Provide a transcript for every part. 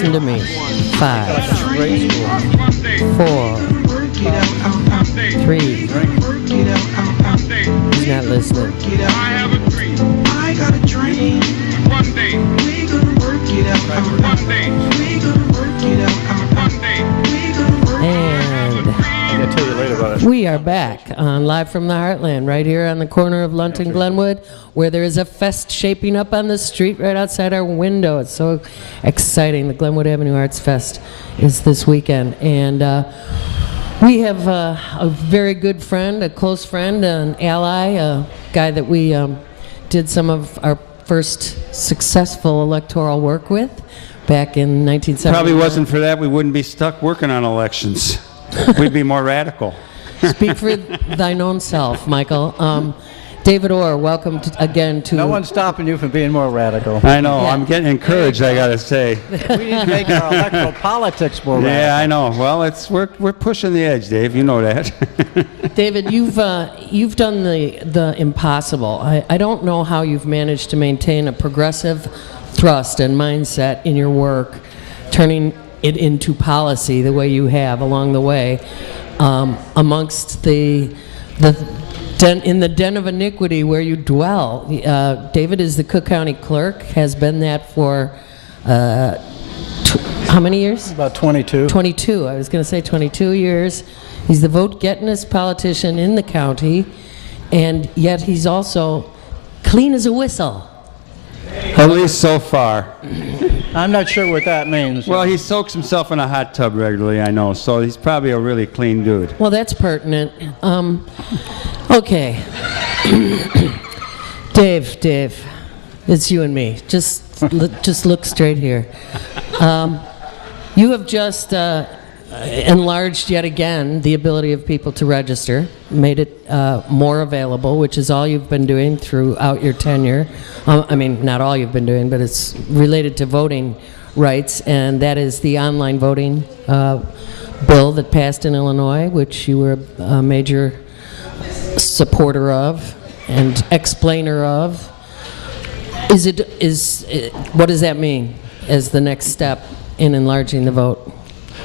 Listen to me. 5, 4, 3. He's not listening. I have a dream. I got a dream. One day. We gonna work it out. One day. We gonna work it out. One day. We gonna work And I'll tell you later about it. we are back on Live from the Heartland, right here on the corner of Lunt and Glenwood, where there is a fest shaping up on the street right outside our window. It's so exciting. The Glenwood Avenue Arts Fest is this weekend. And we have a very good friend, a close friend, an ally, a guy that we did some of our first successful electoral work with back in 1970. Probably wasn't for that, we wouldn't be stuck working on elections. We'd be more radical. Speak for thine own self, Michael. David Orr, welcome again to... No one's stopping you from being more radical. I know, Yeah. I'm getting encouraged, I gotta say. We need to make our electoral politics more radical. Yeah, I know. Well, we're pushing the edge, Dave. You know that. David, you've done the impossible. I don't know how you've managed to maintain a progressive thrust and mindset in your work, turning it into policy the way you have along the way, amongst in the den of iniquity where you dwell. David is the Cook County Clerk, has been that for how many years? About 22. 22. I was going to say 22 years. He's the vote-gettingest politician in the county, and yet he's also clean as a whistle. At least so far. I'm not sure what that means. Well, he soaks himself in a hot tub regularly, I know, so he's probably a really clean dude. Well, that's pertinent. Okay. Dave, it's you and me. Just look straight here. You have just enlarged yet again the ability of people to register, made it more available, which is all you've been doing throughout your tenure. I mean, not all you've been doing, but it's related to voting rights, and that is the online voting bill that passed in Illinois, which you were a major supporter of and explainer of. What does that mean as the next step in enlarging the vote?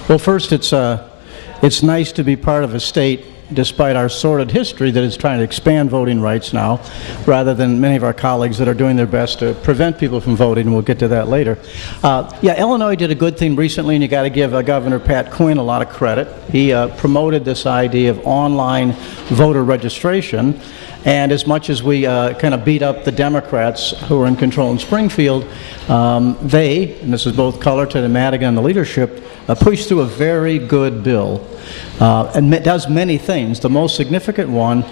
Well, first, it's nice to be part of a state, despite our sordid history, that is trying to expand voting rights now, rather than many of our colleagues that are doing their best to prevent people from voting, and we'll get to that later. Yeah, Illinois did a good thing recently, and you got to give Governor Pat Quinn a lot of credit. He promoted this idea of online voter registration, and as much as we kind of beat up the Democrats who are in control in Springfield, they, and this is both Cullerton and Madigan and the leadership, pushed through a very good bill. And it does many things. The most significant one,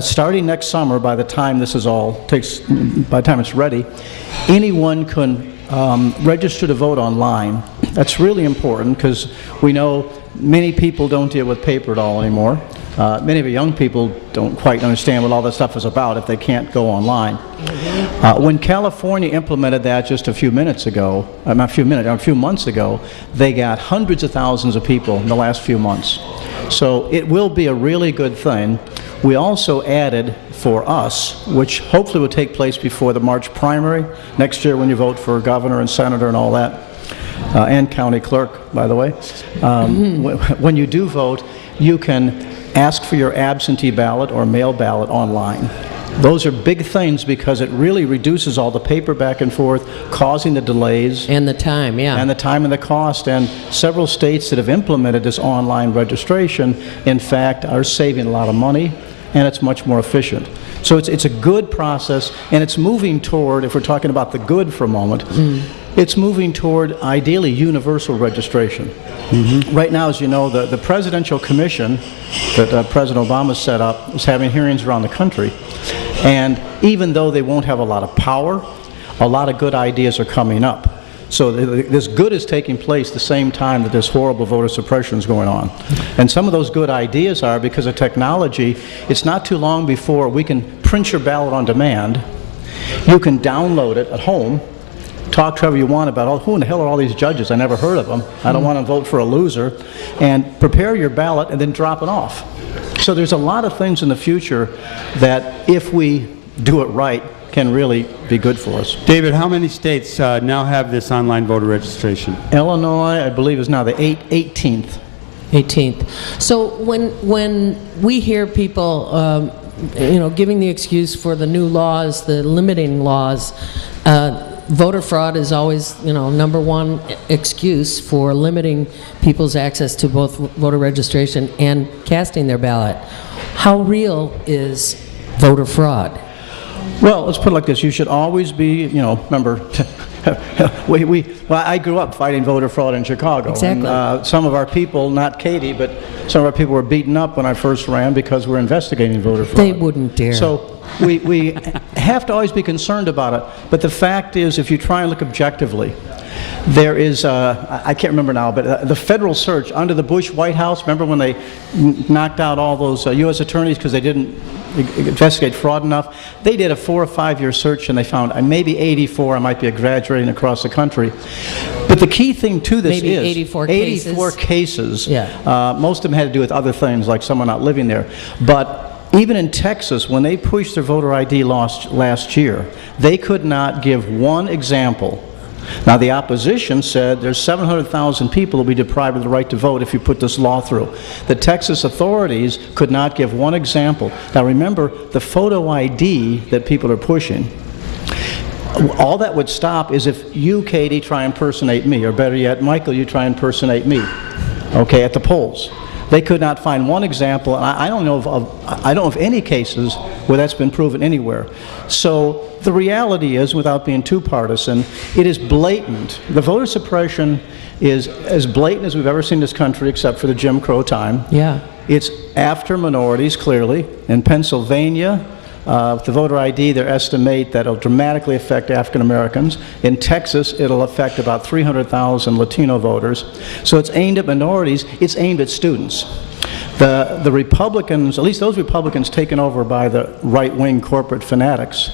starting next summer, by the time this is all by the time it's ready, anyone can register to vote online. That's really important because we know many people don't deal with paper at all anymore. Many of the young people don't quite understand what all this stuff is about if they can't go online. When California implemented that just a few months ago, they got hundreds of thousands of people in the last few months. So it will be a really good thing. We also added for us, which hopefully will take place before the March primary next year when you vote for governor and senator and all that, and county clerk, by the way. When you do vote, you can ask for your absentee ballot or mail ballot online. Those are big things because it really reduces all the paper back and forth, causing the delays. And the time, yeah. And the time and the cost. And several states that have implemented this online registration, in fact, are saving a lot of money, and it's much more efficient. So it's a good process, and it's moving toward, if we're talking about the good for a moment, it's moving toward, ideally, universal registration. Right now, as you know, the Presidential Commission that President Obama set up is having hearings around the country. And even though they won't have a lot of power, a lot of good ideas are coming up. So this good is taking place the same time that this horrible voter suppression is going on. And some of those good ideas are, because of technology, it's not too long before we can print your ballot on demand. You can download it at home, talk to whoever you want about, oh, who in the hell are all these judges? I never heard of them. I don't want to vote for a loser. And prepare your ballot and then drop it off. So there's a lot of things in the future that, if we do it right, can really be good for us. David, how many states now have this online voter registration? Illinois, I believe, is now the 18th. 18th. So when we hear people, giving the excuse for the new laws, the limiting laws, voter fraud is always, number one excuse for limiting people's access to both voter registration and casting their ballot. How real is voter fraud? Well, let's put it like this. You should always be, remember, I grew up fighting voter fraud in Chicago. Exactly. And, some of our people, not Katie, but some of our people were beaten up when I first ran because we're investigating voter fraud. They wouldn't dare. So we have to always be concerned about it. But the fact is, if you try and look objectively, there is, I can't remember now, but the federal search under the Bush White House, remember when they knocked out all those U.S. attorneys because they didn't investigate fraud enough? They did a 4 or 5 year search and they found maybe 84, I might be exaggerating, across the country. But the key thing to this maybe is 84 cases. Yeah. Most of them had to do with other things, like someone not living there. But even in Texas, when they pushed their voter ID laws last year, they could not give one example. Now, the opposition said there's 700,000 people who will be deprived of the right to vote if you put this law through. The Texas authorities could not give one example. Now, remember, the photo ID that people are pushing, all that would stop is if you, Katie, try and impersonate me, or better yet, Michael, you try and impersonate me, okay, at the polls. They could not find one example, and I don't know of any cases where that's been proven anywhere. So the reality is, without being too partisan, it is blatant. The voter suppression is as blatant as we've ever seen in this country, except for the Jim Crow time. Yeah. It's after minorities, clearly. In Pennsylvania, with the voter ID, they estimate that it'll dramatically affect African Americans. In Texas, it'll affect about 300,000 Latino voters. So it's aimed at minorities. It's aimed at students. The Republicans, at least those Republicans taken over by the right-wing corporate fanatics,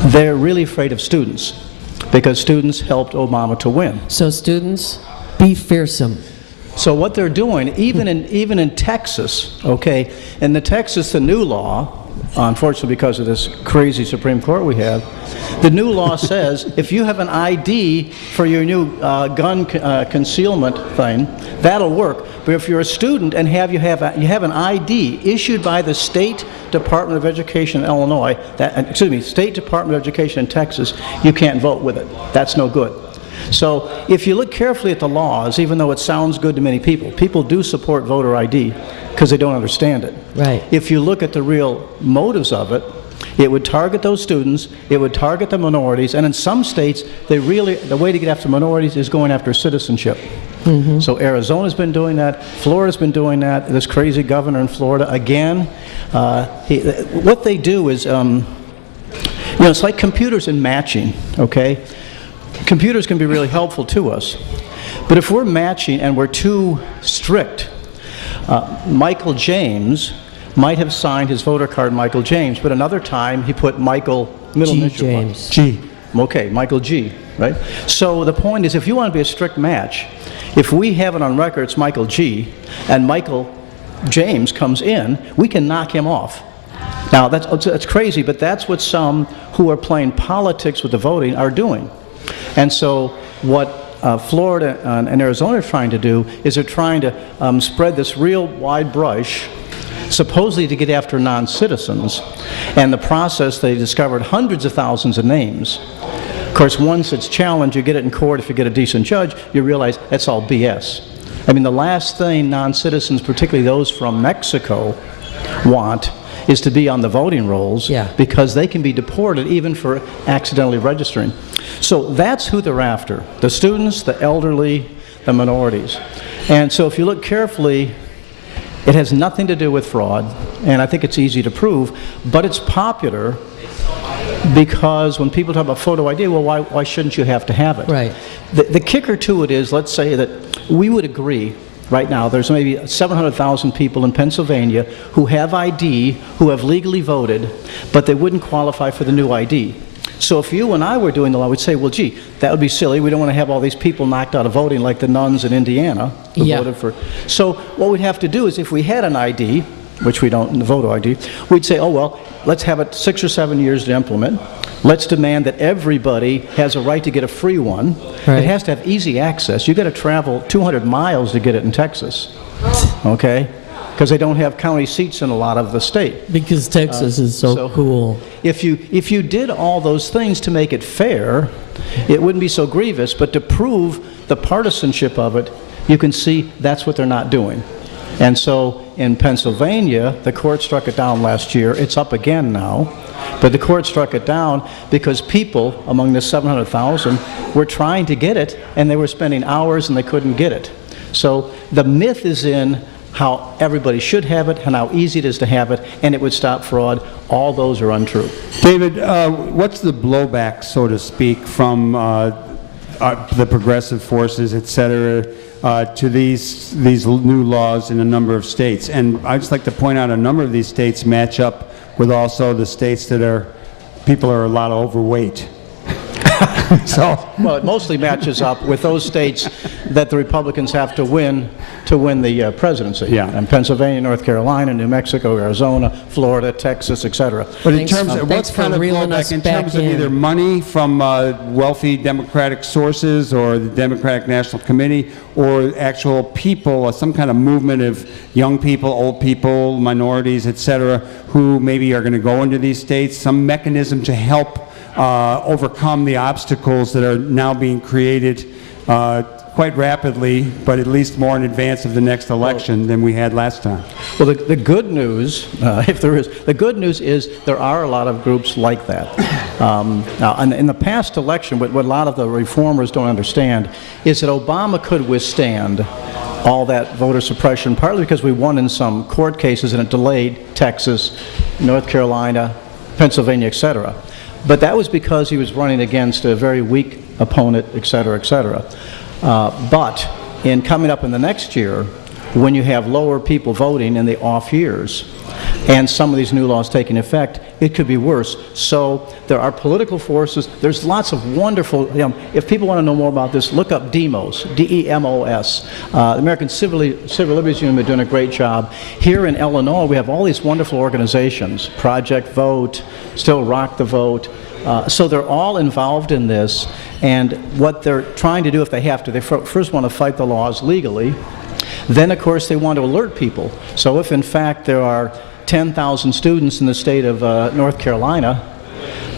they're really afraid of students because students helped Obama to win. So students, be fearsome. So what they're doing, even in Texas, okay, in Texas, the new law, unfortunately because of this crazy Supreme Court we have, the new law says if you have an ID for your new gun concealment thing, that'll work. But if you're a student and you have an ID issued by the State Department of Education in Illinois, State Department of Education in Texas, you can't vote with it. That's no good. So if you look carefully at the laws, even though it sounds good to many people, people do support voter ID because they don't understand it. Right. If you look at the real motives of it, it would target those students, it would target the minorities, and in some states, the way to get after minorities is going after citizenship. Mm-hmm. So Arizona's been doing that, Florida's been doing that, this crazy governor in Florida, again, what they do is, it's like computers and matching, okay? Computers can be really helpful to us, but if we're matching and we're too strict, Michael James might have signed his voter card Michael James, but another time he put Michael middle initial James. G. Okay, Michael G, right? So the point is, if you want to be a strict match, if we have it on record it's Michael G and Michael James comes in, we can knock him off. Now that's crazy, but that's what some who are playing politics with the voting are doing. And so what Florida and Arizona are trying to do is they're trying to spread this real wide brush, supposedly to get after non-citizens. And the process, they discovered hundreds of thousands of names. Of course, once it's challenged, you get it in court, if you get a decent judge, you realize that's all BS. I mean, the last thing non-citizens, particularly those from Mexico, want is to be on the voting rolls, yeah, because they can be deported even for accidentally registering. So that's who they're after, the students, the elderly, the minorities. And so if you look carefully, it has nothing to do with fraud, and I think it's easy to prove, but it's popular because when people talk about photo ID, well, why shouldn't you have to have it? Right. The kicker to it is, let's say that we would agree right now, there's maybe 700,000 people in Pennsylvania who have ID, who have legally voted, but they wouldn't qualify for the new ID. So if you and I were doing the law, we'd say, well, gee, that would be silly. We don't want to have all these people knocked out of voting like the nuns in Indiana who voted for. So what we'd have to do is, if we had an ID which we don't in the voter ID, we'd say, oh, well, let's have it 6 or 7 years to implement. Let's demand that everybody has a right to get a free one. Right. It has to have easy access. You've got to travel 200 miles to get it in Texas, okay? Because they don't have county seats in a lot of the state. Because Texas is so cool. If you did all those things to make it fair, it wouldn't be so grievous, but to prove the partisanship of it, you can see that's what they're not doing. And so in Pennsylvania, the court struck it down last year. It's up again now. But the court struck it down because people, among the 700,000, were trying to get it, and they were spending hours and they couldn't get it. So the myth is in how everybody should have it and how easy it is to have it, and it would stop fraud. All those are untrue. David, what's the blowback, so to speak, from the progressive forces, et cetera, to these new laws in a number of states? And I'd just like to point out a number of these states match up with also the states that people are a lot overweight. Well, it mostly matches up with those states that the Republicans have to win the presidency. Yeah. And Pennsylvania, North Carolina, New Mexico, Arizona, Florida, Texas, etc. But in terms of what's kind of reeling blowback us in back terms of in. either money from wealthy Democratic sources or the Democratic National Committee or actual people, some kind of movement of young people, old people, minorities, etc., who maybe are going to go into these states, some mechanism to help overcome the obstacles that are now being created quite rapidly, but at least more in advance of the next election than we had last time. Well, the good news, if there is, the good news is there are a lot of groups like that. Now, in the past election, what a lot of the reformers don't understand is that Obama could withstand all that voter suppression, partly because we won in some court cases and it delayed Texas, North Carolina, Pennsylvania, etc. But that was because he was running against a very weak opponent, et cetera, et cetera. But in coming up in the next year, when you have lower people voting in the off years, and some of these new laws taking effect, it could be worse. So there are political forces. There's lots of wonderful, if people want to know more about this, look up DEMOS, D-E-M-O-S. The American Civil Liberties Union are doing a great job. Here in Illinois, we have all these wonderful organizations, Project Vote, Still Rock the Vote. So they're all involved in this, and what they're trying to do, if they have to, they first want to fight the laws legally. Then, of course, they want to alert people. So if, in fact, there are 10,000 students in the state of North Carolina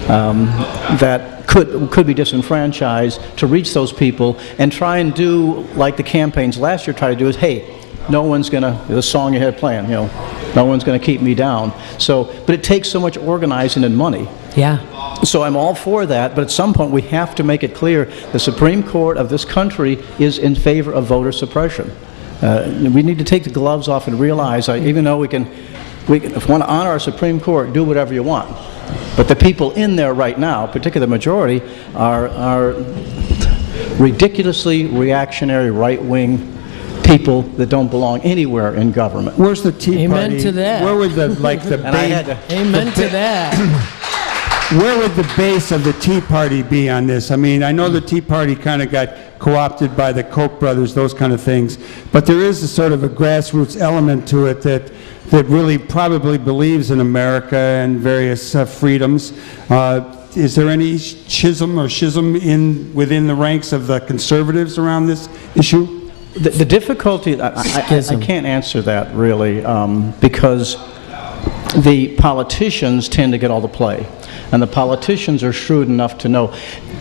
that could be disenfranchised, to reach those people and try and do like the campaigns last year tried to do is, hey, no one's going to, the song you had playing, no one's going to keep me down. So, but it takes so much organizing and money. Yeah. So I'm all for that, but at some point we have to make it clear the Supreme Court of this country is in favor of voter suppression. We need to take the gloves off and realize, even though we can, if we want to honor our Supreme Court, do whatever you want. But the people in there right now, particularly the majority, are ridiculously reactionary, right-wing people that don't belong anywhere in government. Where's the Tea Party? Amen to that. Where would the Amen to that. Where would the base of the Tea Party be on this? I mean, I know the Tea Party kind of got co-opted by the Koch brothers, those kind of things, but there is a sort of a grassroots element to it that really probably believes in America and various freedoms. Is there any schism within the ranks of the conservatives around this issue? The difficulty, I can't answer that really, because the politicians tend to get all the play. And the politicians are shrewd enough to know.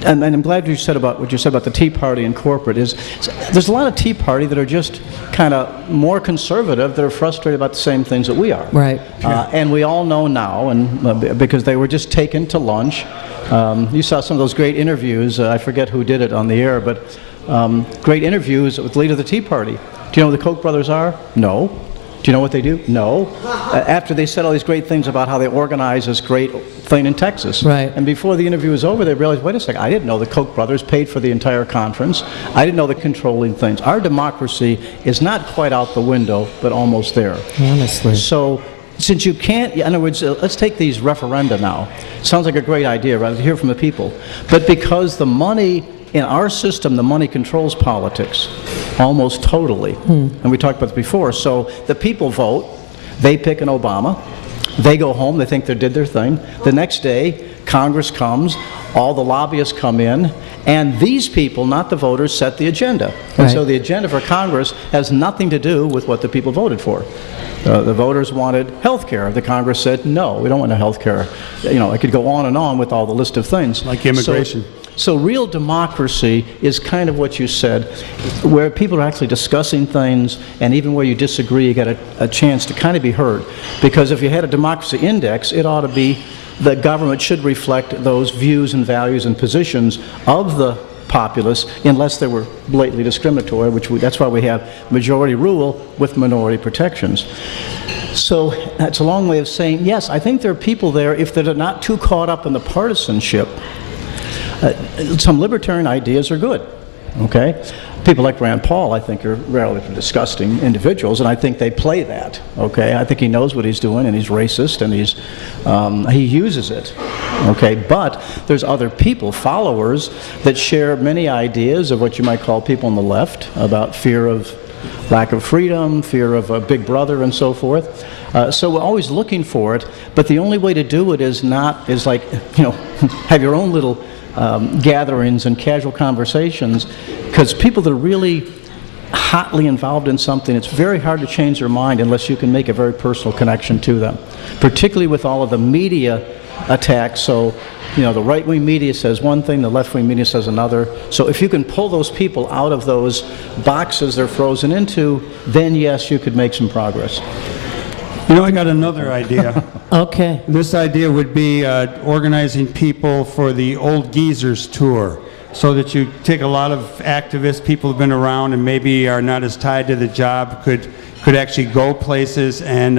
And I'm glad you said about what you said about the Tea Party and corporate. There's a lot of Tea Party that are just kind of more conservative, that are frustrated about the same things that we are. Right. And we all know now, and because they were just taken to lunch. You saw some of those great interviews. I forget who did it on the air, but great interviews with the leader of the Tea Party. Do you know who the Koch brothers are? No. Do you know what they do? No. After they said all these great things about how they organize this great thing in Texas. Right. And before the interview was over, they realized, wait a second, I didn't know the Koch brothers paid for the entire conference. I didn't know the controlling things. Our democracy is not quite out the window, but almost there. Honestly. So, since you can't, in other words, let's take these referenda now. Sounds like a great idea, right, to hear from the people. But because the money, in our system, the money controls politics almost totally. And we talked about this before. So the people vote. They pick an Obama. They go home. They think they did their thing. The next day, Congress comes. All the lobbyists come in. And these people, not the voters, set the agenda. And Right. so the agenda for Congress has nothing to do with what the people voted for. The voters wanted health care. The Congress said, no, we don't want no health care. You know, I could go on with all the list of things. Like immigration. So real democracy is kind of what you said, where people are actually discussing things, and even where you disagree, you get a chance to kind of be heard. Because if you had a democracy index, it ought to be the government should reflect those views and values and positions of the populace, unless they were blatantly discriminatory, that's why we have majority rule with minority protections. So that's a long way of saying, yes, I think there are people there, if they're not too caught up in the partisanship, some libertarian ideas are good, okay? People like Rand Paul, I think, are relatively disgusting individuals, and I think they play that, okay? I think he knows what he's doing, and he's racist, and he uses it, okay? But there's other people, followers, that share many ideas of what you might call people on the left, about fear of lack of freedom, fear of a big brother, and so forth. So we're always looking for it, but the only way to do it is like, you know, have your own little gatherings and casual conversations, because people that are really hotly involved in something, it's very hard to change their mind unless you can make a very personal connection to them, particularly with all of the media attacks. So, you know, the right-wing media says one thing, the left-wing media says another. So if you can pull those people out of those boxes they're frozen into, then yes, you could make some progress. You know, I got another idea. Okay. This idea would be organizing people for the Old Geezers tour, so that you take a lot of activists, people who've been around and maybe are not as tied to the job, could actually go places and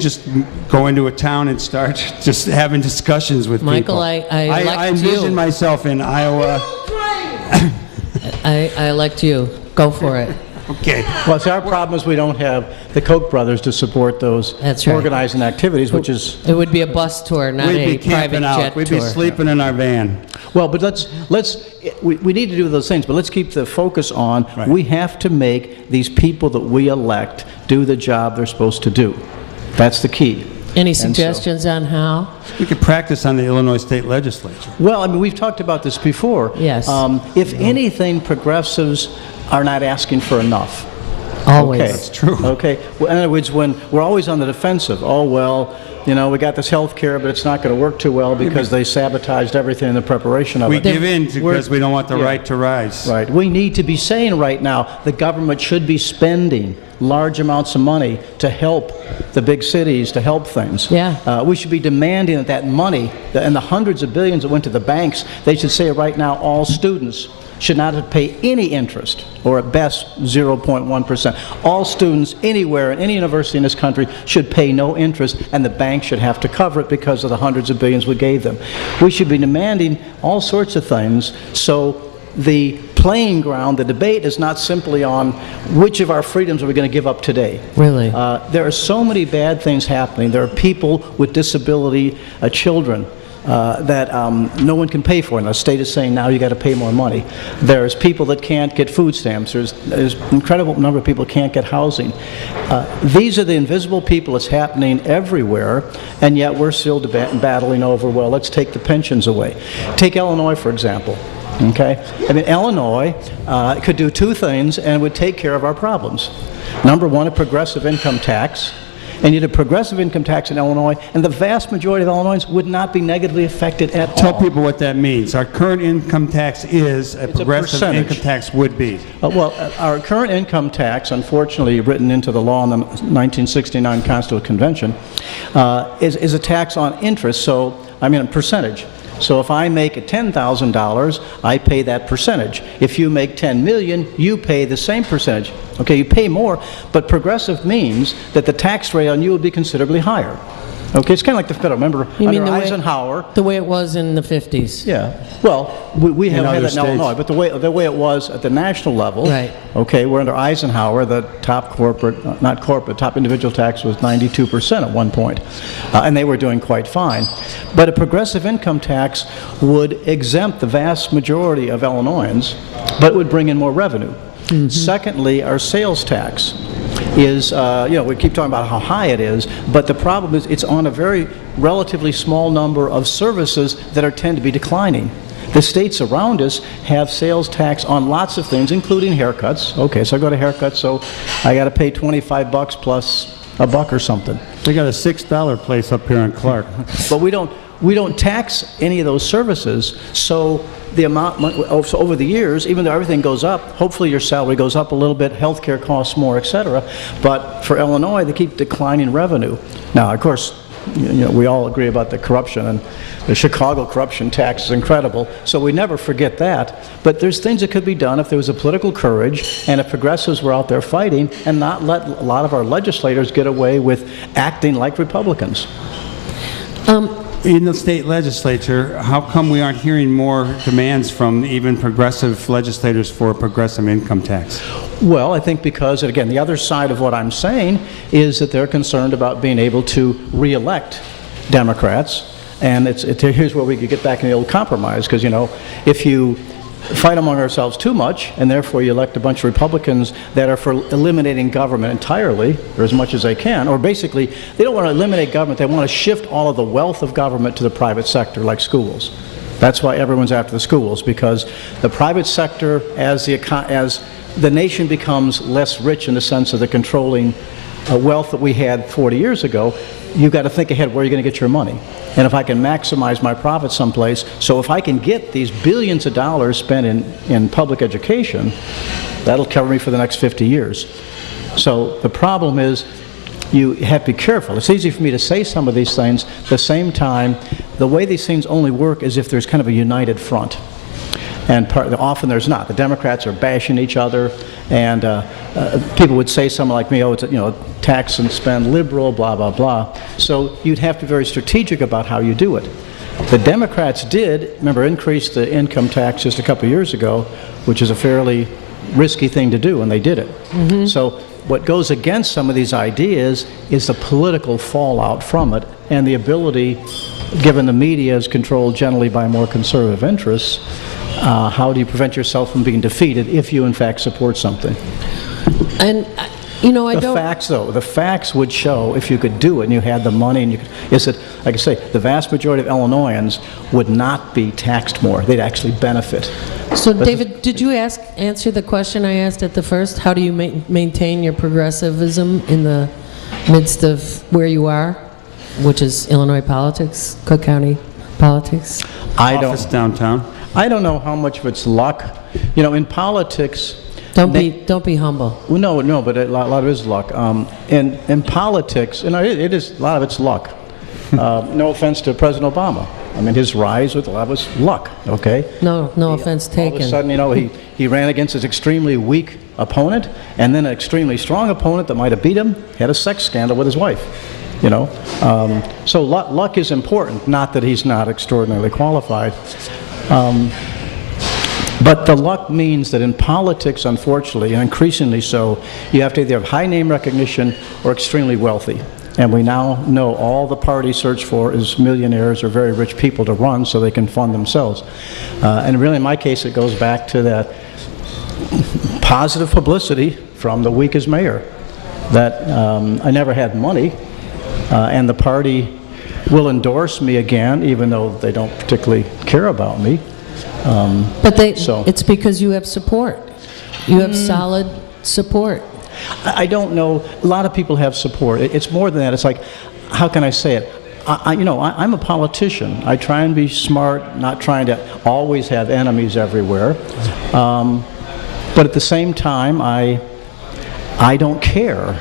just go into a town and start just having discussions with Michael, people. I elect envision you. myself in Iowa. I elect you. Go for it. Okay. Well, see, our problem is we don't have the Koch brothers to support those That's right. organizing activities, which is... It would be a bus tour, not We'd a be private camping jet out. We'd tour. be sleeping in our van. Well, but we need to do those things, but let's keep the focus on, Right. we have to make these people that we elect do the job they're supposed to do. That's the key. Any And so- suggestions on how? We could practice on the Illinois State Legislature. Well, I mean, we've talked about this before. Yes. If anything, progressives are not asking for enough. Always. Okay. That's true. Okay. Well, in other words, when we're always on the defensive, oh, well, you know, we got this health care, but it's not going to work too well because they sabotaged everything in the preparation of We it. give in because we don't want the Yeah. right to rise. Right. We need to be saying right now the government should be spending large amounts of money to help the big cities, to help things. Yeah. We should be demanding that money, and the hundreds of billions that went to the banks, they should say right now all students should not pay any interest, or at best 0.1%. All students anywhere in any university in this country should pay no interest, and the bank should have to cover it because of the hundreds of billions we gave them. We should be demanding all sorts of things, so the playing ground, the debate is not simply on which of our freedoms are we going to give up today. Really? There are so many bad things happening. There are people with disability, children, that no one can pay for, and the state is saying now you got to pay more money. There's people that can't get food stamps. There's an incredible number of people who can't get housing. These are the invisible people. It's happening everywhere, and yet we're still battling over, well, let's take the pensions away. Take Illinois, for example. Okay? I mean, Illinois could do two things and would take care of our problems. Number one, a progressive income tax. And yet a progressive income tax in Illinois, and the vast majority of Illinoisans would not be negatively affected at Tell all. people what that means. Our current income tax is a progressive percentage. income tax would be. Our current income tax, unfortunately written into the law in the 1969 Constitutional Convention, is a tax on interest, so, I mean, a percentage. So if I make $10,000, I pay that percentage. If you make $10 million, you pay the same percentage. Okay, you pay more, but progressive means that the tax rate on you will be considerably higher. Okay, it's kind of like the federal. Remember, You mean under the way- Eisenhower. The way it was in the 50s. Yeah. Well, we haven't had other that in Illinois, states. but the way it was at the national level. Right. Okay, we're under Eisenhower. The top corporate, top individual tax was 92% at one point, and they were doing quite fine. But a progressive income tax would exempt the vast majority of Illinoisans, but it would bring in more revenue. Secondly, our sales tax. is, we keep talking about how high it is, but the problem is it's on a very relatively small number of services that tend to be declining. The states around us have sales tax on lots of things, including haircuts. Okay, so I go to haircuts, so I got to pay $25 plus a buck or something. They got a $6 place up here on Clark. But we don't tax any of those services, so the amount so over the years, even though everything goes up, hopefully your salary goes up a little bit, healthcare costs more, etc. But for Illinois, they keep declining revenue. Now, of course, we all agree about the corruption, and the Chicago corruption tax is incredible, so we never forget that. But there's things that could be done if there was a political courage and if progressives were out there fighting and not let a lot of our legislators get away with acting like Republicans. In the state legislature, how come we aren't hearing more demands from even progressive legislators for a progressive income tax? Well, I think because, again, the other side of what I'm saying is that they're concerned about being able to re-elect Democrats. And here's where we could get back in the old compromise, because, if you fight among ourselves too much, and therefore you elect a bunch of Republicans that are for eliminating government entirely, or as much as they can, or basically, they don't want to eliminate government, they want to shift all of the wealth of government to the private sector, like schools. That's why everyone's after the schools, because the private sector, as the nation becomes less rich in the sense of the controlling wealth that we had 40 years ago, you've got to think ahead where you're going to get your money. And if I can maximize my profit someplace, so if I can get these billions of dollars spent in public education, that'll cover me for the next 50 years. So the problem is you have to be careful. It's easy for me to say some of these things. At the same time, the way these things only work is if there's kind of a united front. And often there's not. The Democrats are bashing each other, and people would say something like me, oh, it's tax and spend liberal, blah, blah, blah. So you'd have to be very strategic about how you do it. The Democrats did, remember, increase the income tax just a couple of years ago, which is a fairly risky thing to do, and they did it. Mm-hmm. So what goes against some of these ideas is the political fallout from it, and the ability, given the media is controlled generally by more conservative interests, how do you prevent yourself from being defeated if you in fact support something? And the facts would show, if you could do it and you had the money, and is that, like I say, the vast majority of Illinoisans would not be taxed more. They'd actually benefit. So, David, did you answer the question I asked at the first? How do you maintain your progressivism in the midst of where you are, which is Illinois politics, Cook County politics? Office downtown. I don't know how much of it's luck. In politics... Don't be humble. Well, no, but a lot of it is luck. In politics, it is, a lot of it's luck. No offense to President Obama. I mean, his rise with a lot of it's luck, okay? No offense taken. All of a sudden, he ran against his extremely weak opponent, and then an extremely strong opponent that might have beat him, had a sex scandal with his wife. So luck is important, not that he's not extraordinarily qualified. But the luck means that in politics, unfortunately, and increasingly so, you have to either have high name recognition or extremely wealthy. And we now know all the parties search for is millionaires or very rich people to run so they can fund themselves. And really, in my case, it goes back to that positive publicity from the weakest mayor, that I never had money, and the party will endorse me again, even though they don't particularly care about me. But it's because you have support. You have solid support. I don't know. A lot of people have support. It's more than that. It's like, how can I say it? I'm a politician. I try and be smart, not trying to always have enemies everywhere. But at the same time, I don't care.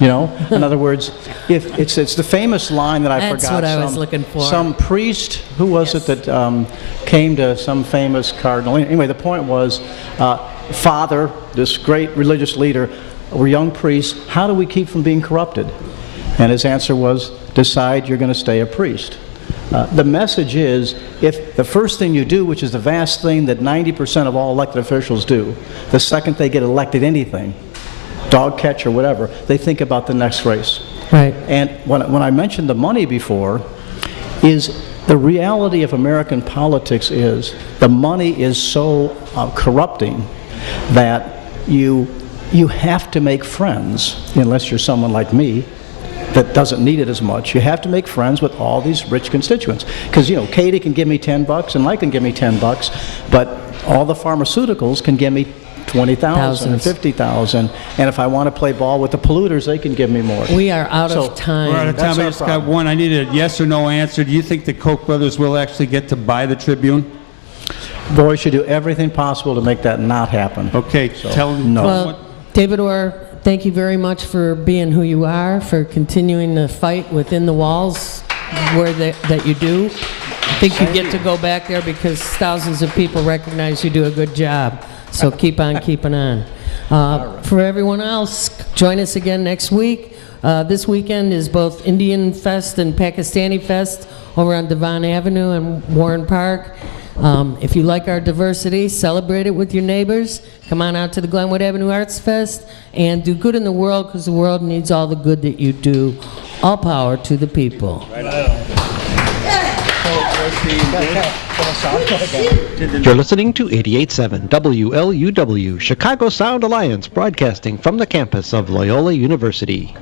In other words, if it's the famous line that I forgot. That's what I was looking for. Some priest, who was it that came to some famous cardinal? Anyway, the point was, Father, this great religious leader, or young priest, how do we keep from being corrupted? And his answer was, decide you're going to stay a priest. The message is, if the first thing you do, which is the vast thing that 90% of all elected officials do, the second they get elected anything, dog catch or whatever, they think about the next race. Right. And when I mentioned the money before, is the reality of American politics is the money is so corrupting that you you have to make friends, unless you're someone like me that doesn't need it as much. You have to make friends with all these rich constituents. Because, you know, Katie can give me $10 and Mike can give me $10, but all the pharmaceuticals can give me 20,000 and 50,000, and if I want to play ball with the polluters, they can give me more. We are out So, of time. We're out of That's time. I our just got problem. one. I need a yes or no answer. Do you think the Koch brothers will actually get to buy the Tribune? Boy, should do everything possible to make that not happen. Okay, tell them. no. Well, David Orr, thank you very much for being who you are, for continuing the fight within the walls that you do. I think you get to go back there because thousands of people recognize you do a good job. So keep on keeping on. For everyone else, join us again next week. This weekend is both Indian Fest and Pakistani Fest over on Devon Avenue and Warren Park. If you like our diversity, celebrate it with your neighbors. Come on out to the Glenwood Avenue Arts Fest and do good in the world, because the world needs all the good that you do. All power to the people. You're listening to 88.7 WLUW, Chicago Sound Alliance, broadcasting from the campus of Loyola University.